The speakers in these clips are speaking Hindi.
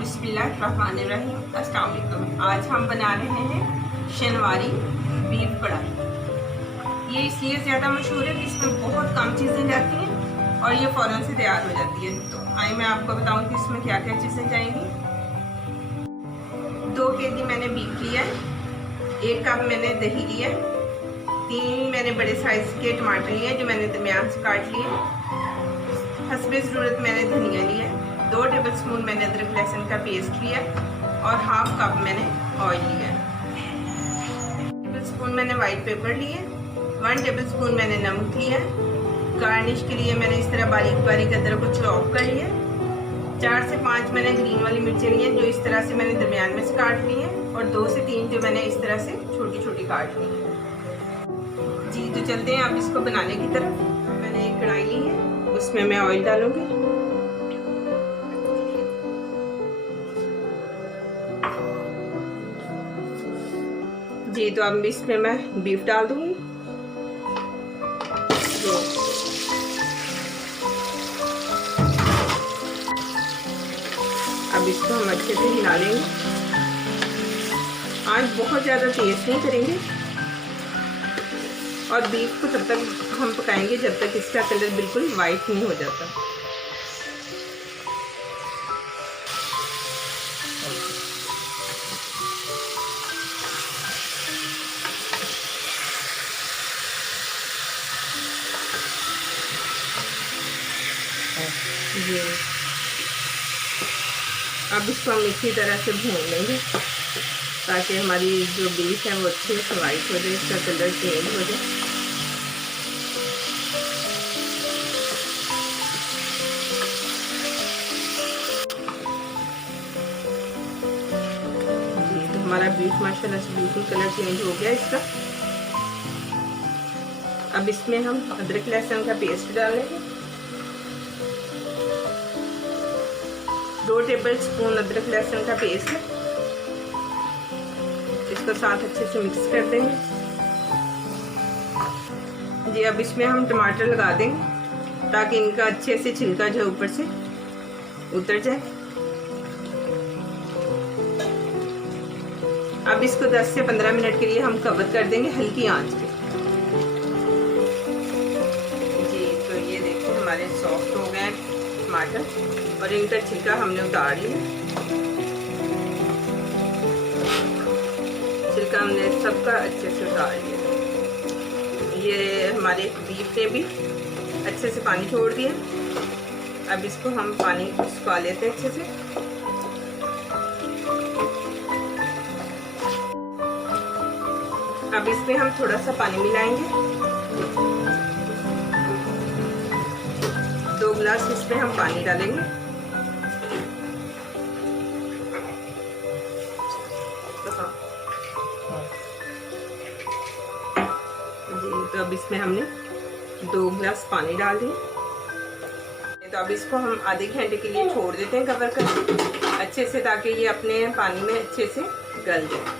बिस्मिल्लाहिर्रहमानिर्रहीम। अस्सलाम वालेकुम। आज हम बना रहे हैं शनवारी बीफ कढ़ाई। ये इसलिए ज़्यादा मशहूर है कि इसमें बहुत कम चीज़ें जाती हैं और ये फ़ौरन से तैयार हो जाती है। तो आइए मैं आपको बताऊं कि इसमें क्या क्या चीज़ें जाएंगी। 2 kg मैंने बीफ लिया है, 1 कप मैंने दही लिया है, 3 मैंने बड़े साइज़ के टमाटर लिए जो मैंने दरमियान से काट लिए, हस्बे ज़रूरत मैंने धनिया लिया है, 2 टेबलस्पून मैंने अदरक लहसुन का पेस्ट लिया और 1/2 कप मैंने ऑयल लिया है, 1 टेबलस्पून मैंने वाइट पेपर लिए, 1 टेबलस्पून मैंने नमक लिया है। गार्निश के लिए मैंने इस तरह बारीक बारीक अदरक को चॉप कर लिया, 4 से 5 मैंने ग्रीन वाली मिर्चें ली हैं जो इस तरह से मैंने दरमियान में से काट ली हैं और 2 से 3 जो मैंने इस तरह से छोटी छोटी काट ली हैं। जी तो चलते हैं अब इसको बनाने की तरफ। मैंने एक कढ़ाई ली है, उसमें मैं ऑयल डालूंगी। जी तो अब इसमें मैं बीफ डाल दूंगी। तो अब इसको हम अच्छे से हिला लेंगे। आज बहुत ज़्यादा तेज नहीं करेंगे और बीफ को तब तक हम पकाएंगे जब तक इसका कलर बिल्कुल वाइट नहीं हो जाता। ये अब इसको हम इसी तरह से भून लेंगे ताकि हमारी जो बीफ है वो अच्छे से वाइट हो जाए, इसका कलर चेंज हो जाए। जी तो हमारा बीफ माशाल्लाह से बिल्कुल कलर चेंज हो गया इसका। अब इसमें हम अदरक लहसुन का पेस्ट डालेंगे, 2 टेबलस्पून अदरक लहसुन का पेस्ट है, इसको साथ अच्छे से मिक्स कर देंगे। जी अब इसमें हम टमाटर लगा देंगे ताकि इनका अच्छे से छिलका जो ऊपर से उतर जाए। अब इसको 10 से 15 मिनट के लिए हम कवर कर देंगे हल्की आंच पे। जी तो ये देखिए हमारे सॉफ्ट हो गए टमाटर और इनका छिलका हमने उतार लिया। छिलका हमने सबका अच्छे से उतार लिया। ये हमारे बीफ ने भी अच्छे से पानी छोड़ दिया। अब इसको हम पानी सुखा लेते हैं अच्छे से। अब इसमें हम थोड़ा सा पानी मिलाएंगे, 2 गिलास इसमें हम पानी डालेंगे। जी तो अब इसमें हमने 2 गिलास पानी डाल दिए। तो अब इसको हम आधे घंटे के लिए छोड़ देते हैं कवर करके अच्छे से, ताकि ये अपने पानी में अच्छे से गल जाए।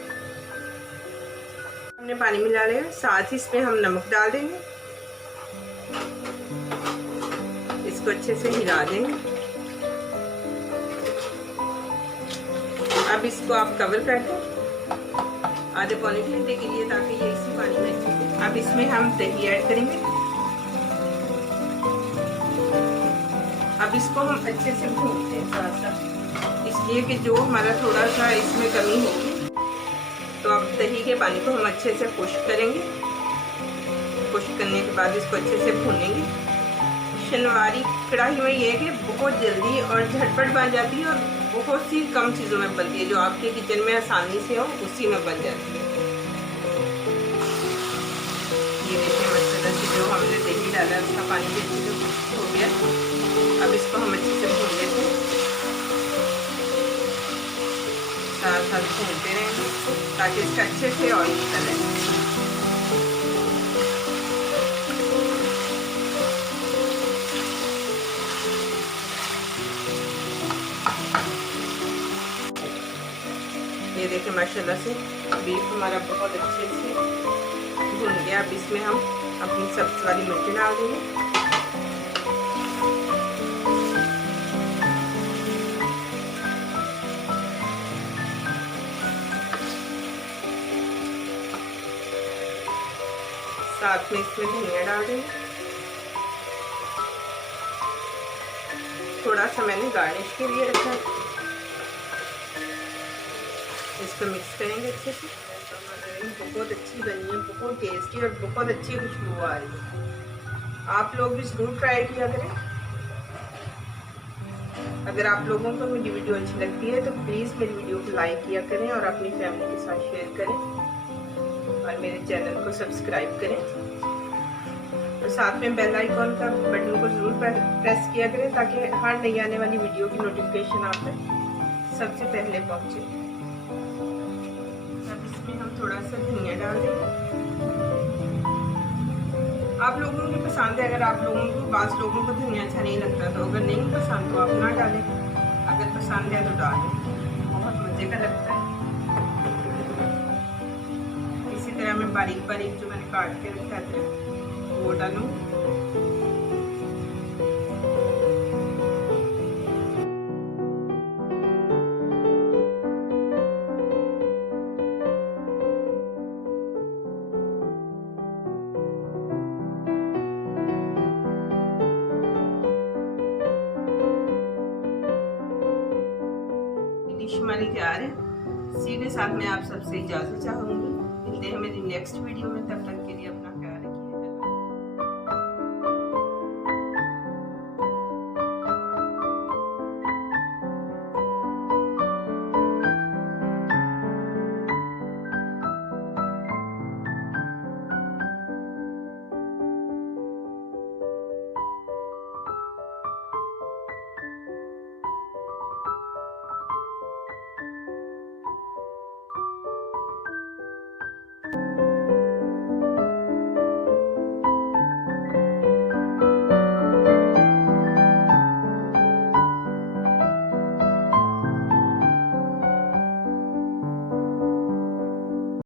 हमने पानी मिला लिया, साथ ही इसमें हम नमक डाल देंगे, इसको अच्छे से हिला देंगे। अब इसको आप कवर कर दें आधे पौने घंटे के लिए ताकि ये इसी पानी में अच्छे से। अब इसमें हम दही ऐड करेंगे। अब इसको हम अच्छे से भूनते हैं साथ साथ, इसलिए कि जो हमारा थोड़ा सा इसमें कमी होगी। तो अब दही के पानी को हम अच्छे से खुश्क करेंगे। खुश्क करने के बाद इसको अच्छे से भूनेंगे। शनवारी कढ़ाई में ये है कि बहुत जल्दी और झटपट बन जाती है और बहुत सी कम चीज़ों में बनती है, जो आपके किचन में आसानी से हो उसी में बन जाती है। ये देखिए मसाला से जो हमने दही डाला है उसका पानी भी अच्छे से खुश्क हो गया। अब इसको हम अच्छे से भून लेते हैं, साथ साथ भूनते रहेंगे ताकि इसका अच्छे से ऑयल निकले। ये देखिए माशाल्लाह से बीफ हमारा बहुत अच्छे से भून गया। अब इसमें हम अपनी सब्ज़ वाली मिर्ची डाल देंगे। साथ में इसमें धनिया डाल देंगे। थोड़ा सा मैंने गार्निश के लिए रखा है। इसको मिक्स करेंगे अच्छे से। बहुत अच्छी बनी है, बहुत टेस्टी और बहुत अच्छी खुशबू आ रही है। आप लोग भी जरूर ट्राई किया करें। अगर आप लोगों को मेरी वीडियो अच्छी लगती है तो प्लीज़ मेरी वीडियो को लाइक किया करें और अपनी फैमिली के साथ शेयर करें और मेरे चैनल को सब्सक्राइब करें और साथ में बेल आइकॉन का बटन को ज़रूर प्रेस किया करें ताकि हर नई आने वाली वीडियो की नोटिफिकेशन आप तक सबसे पहले पहुंचे। अब इसमें हम थोड़ा सा धनिया डाल देंगे। आप लोगों की पसंद है। अगर आप लोगों को बाज़ लोगों को धनिया अच्छा नहीं लगता तो अगर नहीं पसंद तो आप ना डालें, अगर पसंद है तो डालें, बहुत मज़े का लगता है। इसी तरह मैं बारीक बारीक जो मैंने काट के रखा था वो डालूँ। डिश हमारी तैयार है। इसी के साथ मैं आप सबसे इजाज़त चाहूँगी। मिलते हैं मेरी नेक्स्ट वीडियो में, तब तक के लिए